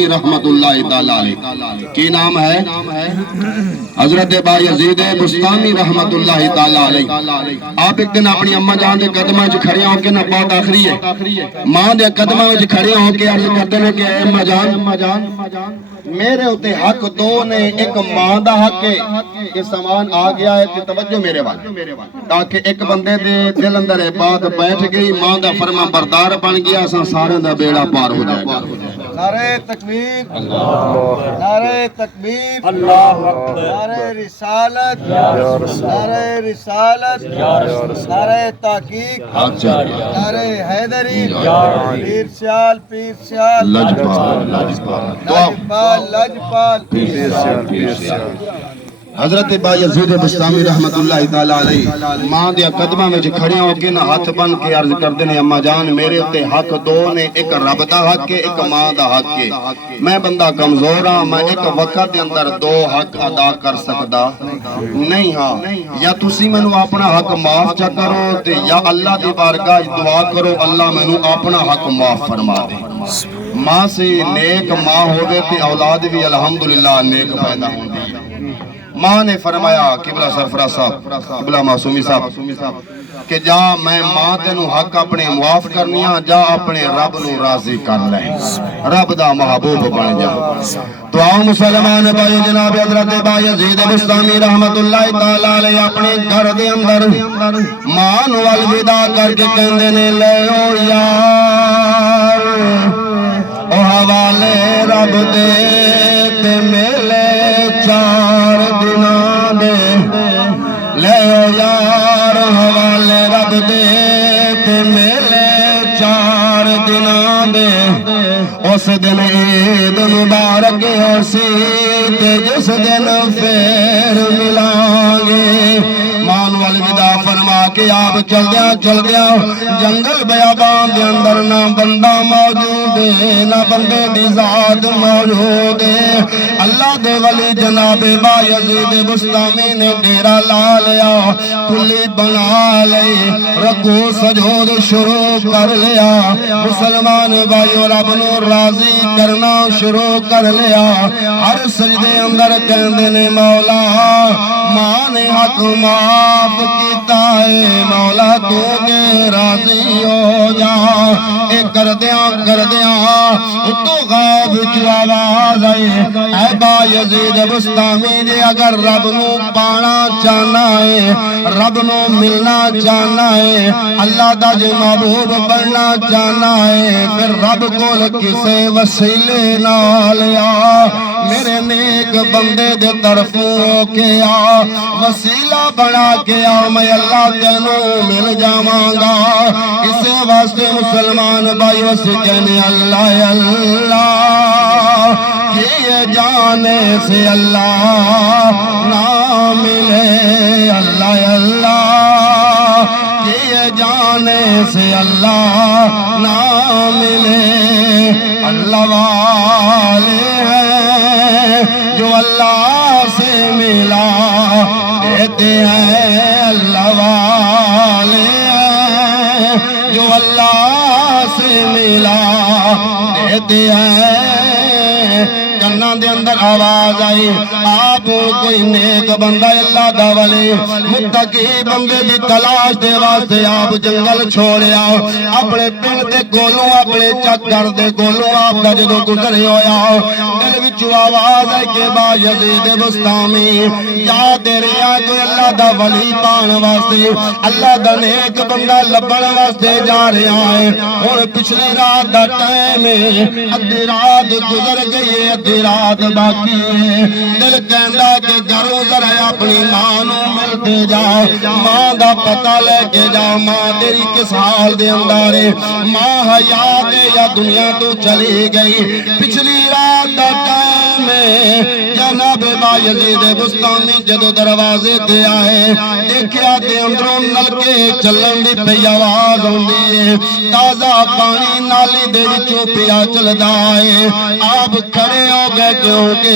رحمت اللہ تعالی علیہ کی نام ہے حضرت بایزید بستامی رحمت اللہ تعالی علیہ۔ آپ ایک دن اپنی اماں جان دے قدماں وچ کھڑے ہو کے نہ بہت آخری ہے ماں دے قدماں وچ کھڑے ہو کے عرض کرتے ہیں کہ اے اماں جان میرے ہوتے حق دو نے، ایک ماں دا حق ہے کہ سامان آ گیا ہے کہ توجہ میرے وال تاکہ ایک بندے دے دل اندر ہے بات بیٹھ گئی، ماں دا فرما بردار بن گیا، سارے دا بیڑا پار ہو جائے گا۔ نعرہ تکبیر، نعرہ تکبیر، نعرہ رسالت، نعرہ رسالت، نعرہ تحقیق، نعرہ حیدری، پیر سیال، پیر سیال، لجپال لجپال، پیر سیال۔ حضرت بایزید بستامی رحمت اللہ تعالی علیہ ماں دے قدماں وچ کھڑے ہو کے نہ ہاتھ بن کے عرض کردے نے اماں جان میرے تے حق دو نے، ایک رب دا حق ہے، ایک ماں دا حق ہے۔ میں بندہ کمزور ہاں، میں ایک وقت دے اندر دو حق ادا کر سکدا نہیں ہاں، یا تسی مینوں اپنا حق معاف چا کرو تے یا اللہ دی بارگاہ دعا کرو اللہ مینوں اپنا حق معاف فرما دے۔ ماں سے نیک ماں ہوے تے اولاد بھی الحمدللہ نیک پیدا ہوندی ہے۔ ماں نے فرمایا قبلہ سرفراز صاحب، قبلہ معصومی صاحب کہ جا میں ماں تینوں حق اپنے معاف کرنیاں، جا اپنے رب نو راضی کر لے، رب دا محبوب بن جا۔ تو آؤ مسلمان بھائی جناب حضرت بایزید بستامی رحمت اللہ تعالی علیہ اپنے گھر دے اندر ماں نو الوداع کر کے کہندے نے لے او یار او حوالے رب دے تے میلے چار دناں دے، لے او یار حوالے رب دے تے میلے چار دناں دے۔ اس دن عید مبارک اسی تے جس دن پھر ملان گے۔ مانو الوداع فرما کے آپ چل دیا جنگل بیابان دے اندر نہ بندہ موجود ہے، نہ بندے دی ذات موجود ہے۔ اللہ دے ولی جناب بایزید بستامی نے ڈیرا لا لیا، کلی بنا لئی، رکوع سجود شروع کر لیا، مسلمان بھائیو رب نو راضی کرنا شروع کر لیا۔ ہر سجدے اندر کہندے نے مولا ماں نے حق معاف کیتا ہے، مولا تو کے راضی ہو جا۔ اے کر دیاں تو غاب جو آواز آئی، اے بایزید بستامی جے اگر رب نو پانا چاہنا ہے، رب نو ملنا چاہنا ہے، اللہ دا جو محبوب بننا چاہنا ہے، پھر رب کول کسے وسیلے نہ لیا، میرے نیک بندے دے طرفوں کے آ، وسیلہ بنا کے آ، میں اللہ تینوں مل جاواں گا۔ اس واسطے مسلمان بھائی واسطے کہنے اللہ اللہ کیے جانے سے اللہ نہ ملے، اللہ اللہ کیے جانے سے اللہ نہ ملے۔ اللہ والے ہیں جو اللہ سے ملا دیتے ہیں، اللہ والے ہیں جو اللہ سے ملا دیتے ہیں۔ کنا دے اندر آواز آئی، آپ کوئی نیک بندہ اللہ دا ولی متقی بندے دی تلاش دے واسطے آپ جنگل چھوڑیا، اپنے پنڈ دے کولوں اپنے چکر دے کولوں آپ دا جدو گزرے ہویا، دل وچوں آواز آئی کہ بایزید بستامی یا تیریا کوئی اللہ دا ولی پان واسطے، اللہ دا نیک بندہ لبن واسطے جا رہا ہے۔ اور پچھلی رات دا ٹائم ہے، ادھی رات گزر گئی ہے، ادھی رات باقی ہے، دل کہندا کہ گھروں ذرا اپنی ماں نو ملتے جاؤ، ماں دا پتہ لے کے جاؤ، ماں تیری کس حال دے اندر ہے، ماں حیات ہے یا دنیا تو چلی گئی۔ پچھلی رات دا ٹائم ہے، جناب بایزید بستامی جدو دروازے تے آئے، دیکھیا تے اندروں نلکے چلن دی پئی آواز ہوندی ہے، تازہ پانی نالی دے وچوں پیا چلدا ہے۔ آپ کھڑے ہو گئے کیونکہ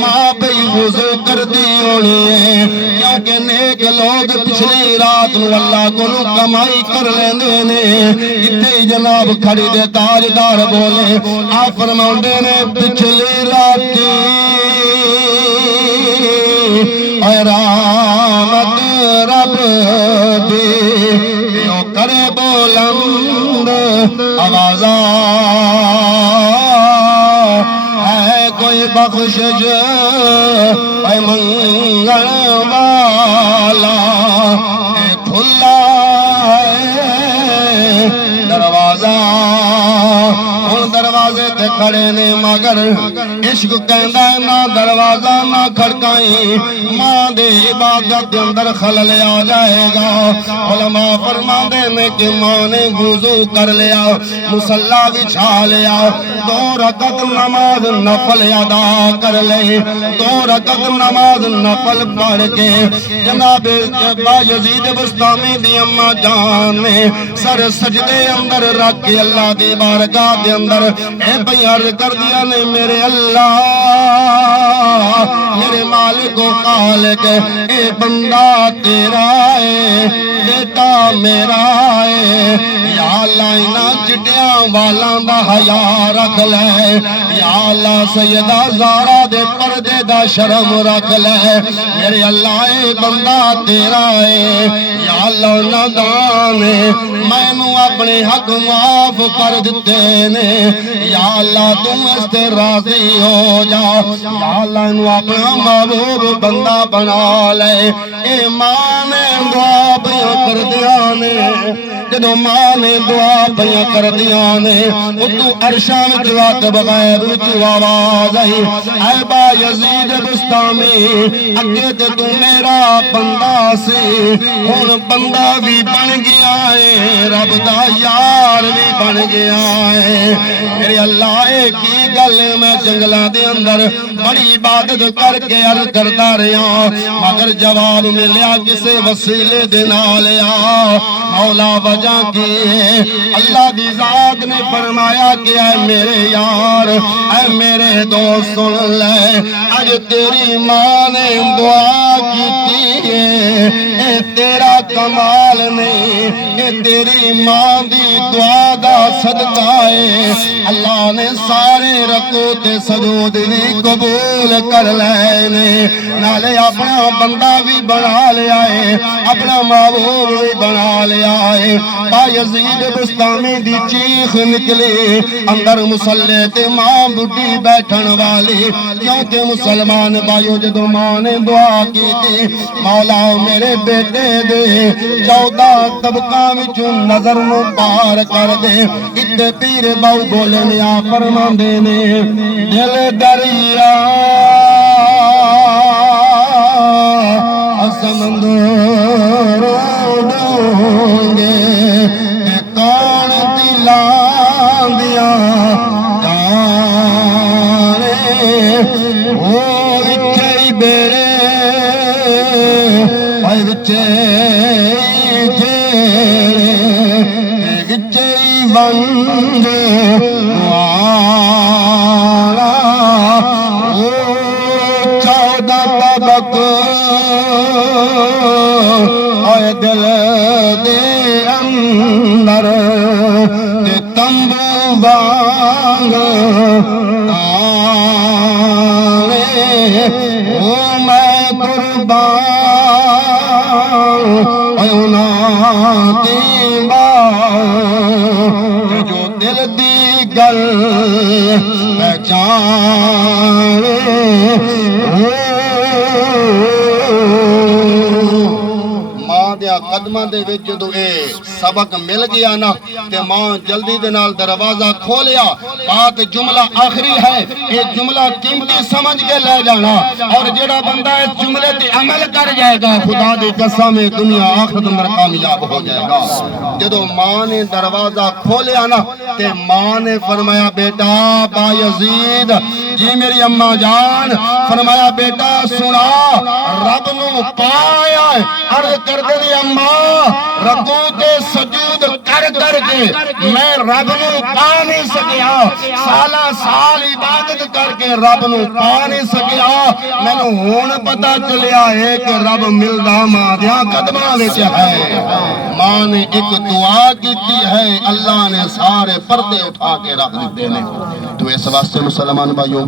ماں بھئی وضو کر دی ہونی ہے کیونکہ نیک لوگ پچھلی رات نو اللہ کو کمائی کر لیندے نے اتنے جناب کھڑی دے تاجدار بولے آپ فرماؤندے نے پچھلی راتی رحمت رب دی یوں کرے بلند آوازاں ہے کوئی بخشش اے منگل والا اے کھلا ہے دروازہ ہن دروازے تے کھڑے نے مگر عشق کہندا نہ دروازہ نہ کھڑکائیں ماں دے عبادت دے اندر خلل آ جائے گا علماء فرماندے نے کہ ماں نے وضو کر لیا مصلی بچھا لیا 2 رکعت نماز نفل ادا کر لے 2 رکعت نماز نفل پڑھ کے جناب بایزید بستامی دی اماں جان نے سر سجدے اندر رکھ کے اللہ دی بارگاہ دے اندر اے بھئی عرض کر دیا نے میرے اللہ میرے مالک و خالق اے بندہ تیرا ہے بیٹا میرا ہے یا اللہ انہاں چٹیاں والاں دا حیا رکھ لے یا اللہ سیدہ زہرا دے پردے دا شرم رکھ لے میرے اللہ اے بندہ تیرا ہے یا اللہ نادان میں نو اپنے حق معاف کر دیتے نے یا اللہ تم اس تے راضی ہو جا یا اللہ انو اپنا محبوب بندہ بنا لے اے ماں نے دعا بیاں کر دیا نے جدو ماں نے دعا بیاں کر دیا نے اتو عرشاں میں جوات بغیر وچو آواز آئی اے بایزید بستامی اگے تے تو میرا بندہ سی ہن بندہ بھی بن گیا ہے رب دا یار بھی بن گیا ہے میرے اللہ ایک ہی گل میں جنگلہ دے اندر بڑی عبادت کر کے عرض کرتا رہا مگر جواب ملیا کسے وسیلے دے نالیا مولا وجہ کی ہے اللہ دی ذات نے فرمایا کہ اے میرے یار اے میرے دوست سن لے آج تیری ماں نے دعا کی ہے اے تیرا کمال نہیں اے تیری ماں دی دعا دا صدقہ ہے اللہ نے سارے رکوع تے سجود بھی قبول کر لینے نالے اپنا بندہ بھی بنا لیا ہے اپنا محبوب بھی بنا لیا ہے بایزید بستامی دی چیخ نکلی اندر مصلی تے ماں بڑھی بیٹھن والی کیونکہ مسلمان بھائیو جدو ماں نے دعا کی تھی مولا میرے بیٹے دے 14 طبقہ وچوں نظر نو پار کر دے اتنے پیر باؤ بولنے آ فرماندے نے دل دریا سمندر ڈونگے کون دلان دیا جانے وہ وچھے بیڑے وچھے وچھے ونج والا وہ 14 طبق اے دل دے اندر تے تمبو وانگ آنے او میں قربان اے انہاں دی بات جو دل دی گل پہچانے قدمہ دے وچ جدو اے سبق مل گیا نا تے ماں جلدی دے نال دروازہ کھولیا بات جملہ آخری ہے اے جملہ قیمتی سمجھ کے لے جانا اور جڑا بندہ اس جملے تے عمل کر جائے گا خدا دی قسم دنیا آخرت اندر کامیاب ہو جائے گا جدو ماں نے دروازہ کھولیا نا تے ماں نے فرمایا بیٹا بایزید جی میری اماں جان فرمایا بیٹا سنا رب نو پایا عرض کر دے اماں رکوع تے سجود کر کر کر کے میں رب نو پا نہیں سکیا سالہ سال عبادت کر کے رب نو پا نہیں سکیا مینوں ہن پتہ چلیا ہے کہ رب ملدا ماں دیاں قدماں وچ ہے ماں نے ایک دعا کیتی ہے اللہ نے سارے پردے اٹھا کے رکھ دیتے نے تو اس واسطے مسلمان بھائیو